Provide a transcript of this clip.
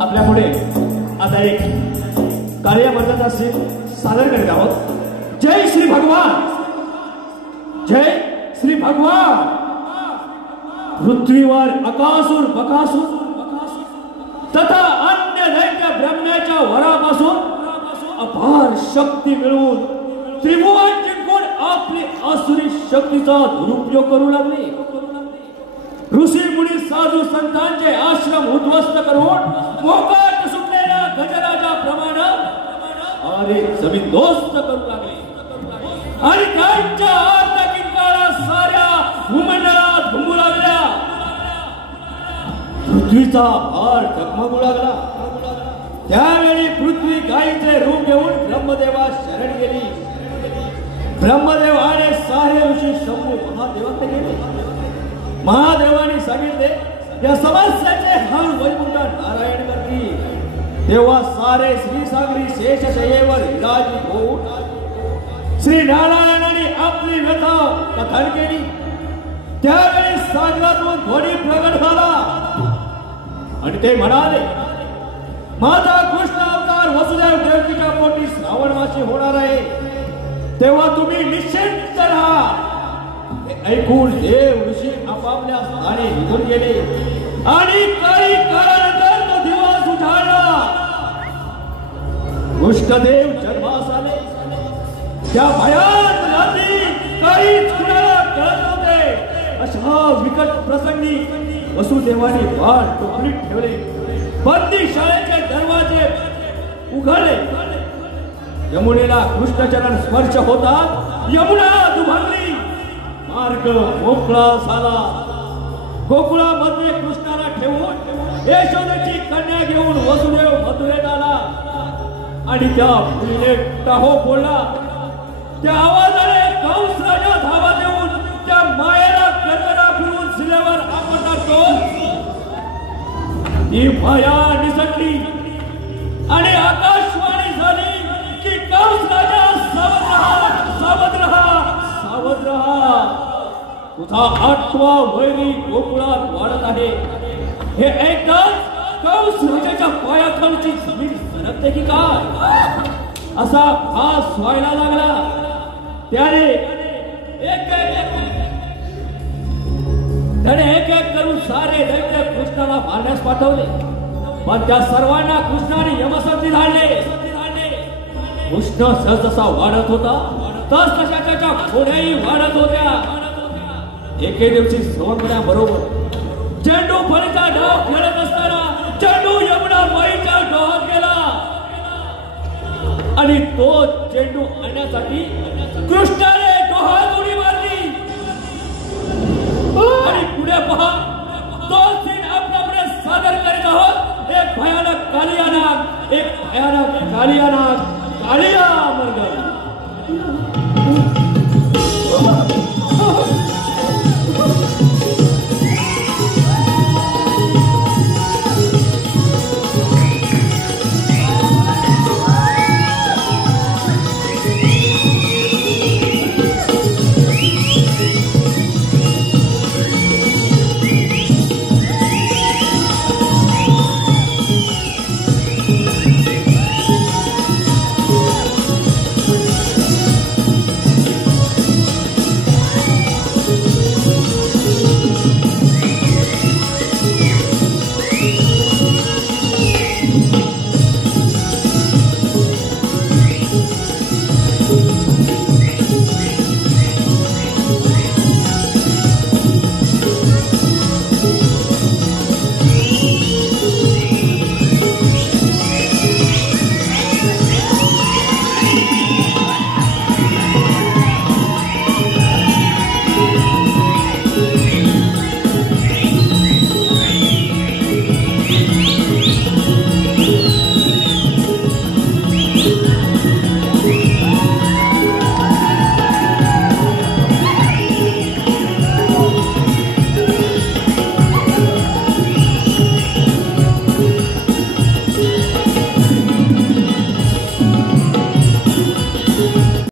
आपल्या पुढे आता एक काळ्या मर्दाचा सीन सादर करीत आहोत। जय श्री भगवान, जय श्री भगवान। पृथ्वीवर अकासुर बकासुर तथा अन्य दैत्य ब्रह्म्याच्या वरापासून अपार शक्ती मिळवून त्रिभुवन जिंकून आपली आसुरी शक्तीचा दुरुपयोग करू लागले। ऋषी मुनी साधू संतांचे आश्रम उद्ध्वस्त करून मोकाट सुटलेल्या गजराजा प्रमाणे अरे जमीन दोस्त करू लागले आणि त्यांच्या आर्तकिंकाळा साऱ्या भूमंडळात घुमू लागल्या। पृथ्वीचा भार डगमगू लागला। त्यावेळी पृथ्वी गायीचे रूप घेऊन ब्रह्मदेवास शरण गेली। ब्रह्मदेव आणि सारे ऋषी शंभू महादेवाकडे गेले। महादेवाने सांगितले या समस्याचे हर वैकुंठ नारायण करती। तेव्हा सारे श्रीसागरी शेषशय्येवर विराजित होऊन श्री नारायणाने आपली व्यथा कथन केली। त्यावेळी सागरातून ध्वनी प्रगट झाला आणि ते म्हणाले, माझा कृष्ण अवतार वसुदेव देवकीच्या पोटी श्रावण मासी होणार आहे, तेव्हा तुम्ही निश्चिंत राहा। ऐकून देव ऋषी आपापल्या स्थानी निघून गेले आणि काही काळानंतर तो दिवस उजाडला। कृष्णदेव जन्मास आले। त्या भयात रात्री काहीच कुणाला कळत नव्हते। अशा विकट प्रसंगी वसुदेवाने बाळ टोपलीत ठेवले। बंदी शाळेचे दरवाजे उघडले। यमुनेला कृष्णचरण स्पर्श होता यमुना दुभांगली। मार्ग मोकळा झाला। गोकुळामध्ये कृष्णाला ठेवून यशोदेची कन्या घेऊन वसुदेव मथुरेत आला आणि त्या मुलीने टाहो बोलला। त्या आवाजाने कंस राजा धावा देऊन त्या मायेला गर्दना फिरवून शिलेवर आपटला। तो ती माया निसटली आणि आकाशवाणी झाली की कंस राजा सावध रहा, सावध रहा, सावध रहा। तुझा 8वा वैरी गोकुळात वाढत आहे। हे ऐकताच कंस राजाच्या पायाखालची जमीन सरकते की काय असा भास व्हायला लागला। त्याने एक एक करून सारे दैत्य कृष्णाला मारण्यास पाठवले, पण त्या सर्वांना कृष्णाने यमसंधी धाडले। कृष्ण जसा वाढत होता तस तशा त्याच्या घोड्याही वाढत होत्या। एके दिवशी सोनमण्या बरोबर चेंडू फळीचा डाव खेळत असताना चेंडू यमुना माईच्या डोहात गेला आणि तो चेंडू आणण्यासाठी कृष्णाने डोहात उडी मारली। आणि पुढे पहा, तो सीन आपल्यापुढे सादर करीत आहोत। एक भयानक कालियानाग, एक भयानक कालियानाग, कालिया मर्ग।